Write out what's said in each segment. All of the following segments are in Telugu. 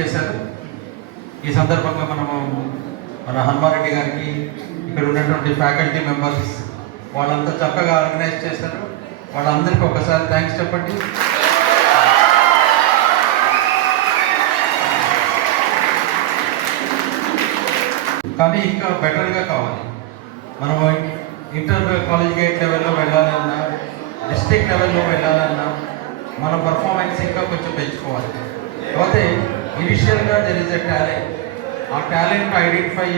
చేశారు. ఈ సందర్భంగా మనము మన హనుమారెడ్డి గారికి ఇక్కడ ఉన్నటువంటి ఫ్యాకల్టీ మెంబర్స్ వాళ్ళంతా చక్కగా ఆర్గనైజ్ చేశారు. వాళ్ళందరికీ ఒకసారి థ్యాంక్స్ చెప్పండి. కానీ ఇంకా బెటర్గా కావాలి. మనం ఇంటర్ కాలేజ్ గేట్ లెవెల్లో వెళ్ళాలన్నా డిస్ట్రిక్ట్ లెవెల్లో వెళ్ళాలన్నా మన పర్ఫార్మెన్స్ ఇంకా కొంచెం పెంచుకోవాలి. కాకపోతే ఇనిషియల్గా దెర్ ఇస్ ఎ టాలెంట్ ఆ టాలెంట్ ఐడెంటిఫై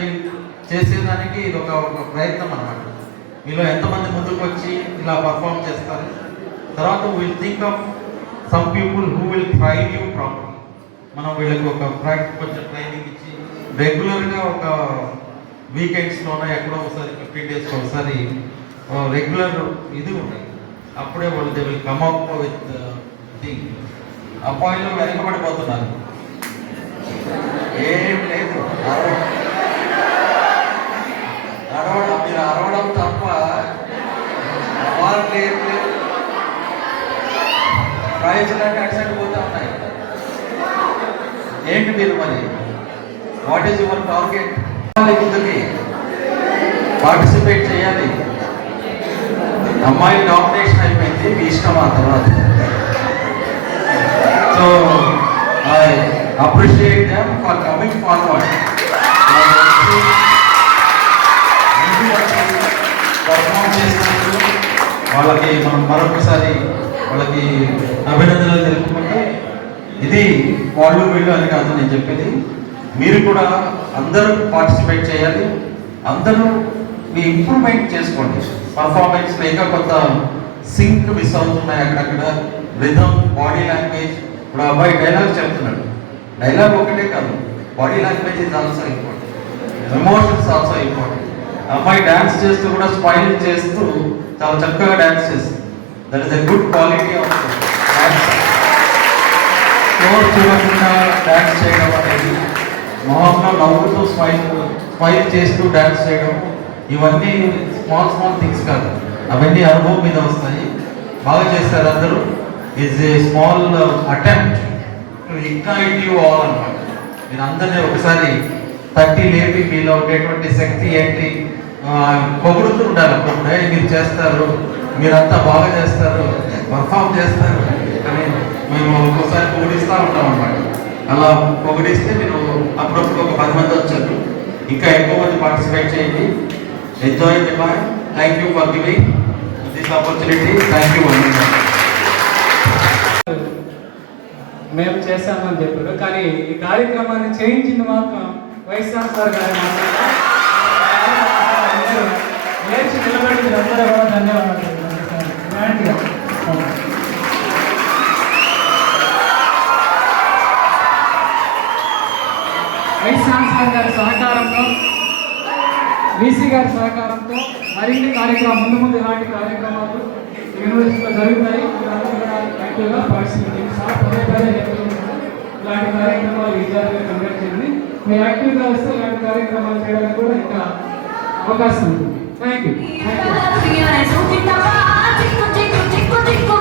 చేసేదానికి ఇది ఒక ఒక ప్రయత్నం అనమాట మీలో ఎంతమంది ముందుకు వచ్చి ఇలా పర్ఫామ్ చేస్తారు? తర్వాత will think of some people who will train you proper మనం వీళ్ళకి ఒక ప్రాక్టీస్ కొంచెం ట్రైనింగ్ ఇచ్చి రెగ్యులర్గా ఒక వీకెండ్స్లోనే ఎక్కడో ఒకసారి ఫిఫ్టీన్ డేస్కి ఒకసారి రెగ్యులర్ ఇది ఉన్నాయి అప్పుడే వాళ్ళు they will come up with thing ఆ పాయింట్లో వెనకబడిపోతున్నారు. ఏంటి మీరు మరి what is your target participate చేయాలి. అమ్మాయి నామినేషన్ అయిపోయింది మీ ఇష్టం ఆ తర్వాత. So I appreciate them for coming forward perform చేసినప్పుడు వాళ్ళకి మనం మరొకసారి వాళ్ళకి అభినందనలు తెలుపు ఇది వాళ్ళు వీళ్ళు అని కాదు నేను చెప్పేది. మీరు కూడా అందరూ పార్టిసిపేట్ చేయాలి. అందరూ మీ ఇంప్రూవ్మెంట్ చేసుకోండి. పర్ఫార్మెన్స్ ఇంకా కొంత సింక్ మిస్ అవుతున్నాయి అక్కడక్కడ. రిథమ్ బాడీ లాంగ్వేజ్ ఇప్పుడు అబ్బాయి డైలాగ్ చెప్తున్నాడు. డైలాగ్ ఒకటే కాదు. Body language is also important emotions also important అమ్మాయి డాన్స్ చేస్తూ కూడా స్మైల్ చేస్తూ చాలా చక్కగా డాన్స్ చేస్తుంది. That is a good quality of dance store చూడకుండా డ్యాన్స్ చేయడం అనేది మొహంలో నవ్వుతూ స్మైల్ స్మైల్ చేస్తూ డ్యాన్స్ చేయడం ఇవన్నీ స్మాల్ స్మాల్ థింగ్స్ కాదు. అవన్నీ అనుభవం మీద వస్తాయి. బాగా చేస్తారు అందరూ. Is a small attempt to ignite you all అనమాట మీరు అందరినీ ఒకసారి తట్టి లేపి మీలో ఉండేటువంటి శక్తి ఏంటి పొగుడుతూ ఉండాలి అప్పుడప్పుడు. మీరు చేస్తారు మీరంతా బాగా చేస్తారు పర్ఫామ్ చేస్తారు. అని మేము ఒక్కోసారి పొగిడిస్తూ ఉంటాం అనమాట అలా పొగిడిస్తే మీరు అప్పుడప్పుడు ఒక పది మంది వచ్చారు. ఇంకా ఎక్కువ మంది పార్టిసిపేట్ చేయండి. Enjoy the point thank you for giving this opportunity thank you మేము చేస్తామని చెప్పారు. కానీ ఈ కార్యక్రమాన్ని చేయించింది మాత్రం వైఎస్ఆర్ సార్ గారు మాత్రమే. లేచి నిలబడి అందరూ కూడా ధన్యవాదాలు. వైస్ గారి సహకారంతో వీసీ గారి సహకారంతో మరిన్ని కార్యక్రమం ముందు ముందు ఇలాంటి కార్యక్రమాలు యూనివర్సిటీలో జరుగుతాయి. యాక్టివ్గా పార్టిసిపేట్ సార్ పదే పదే ఇలాంటి కార్యక్రమాలు విద్యార్థులు కండక్ట్ చేయండి. మీరు యాక్టివ్గా వస్తే ఇలాంటి కార్యక్రమాలు చేయడానికి కూడా ఇంకా అవకాశం ఉంటుంది. Thank you thank you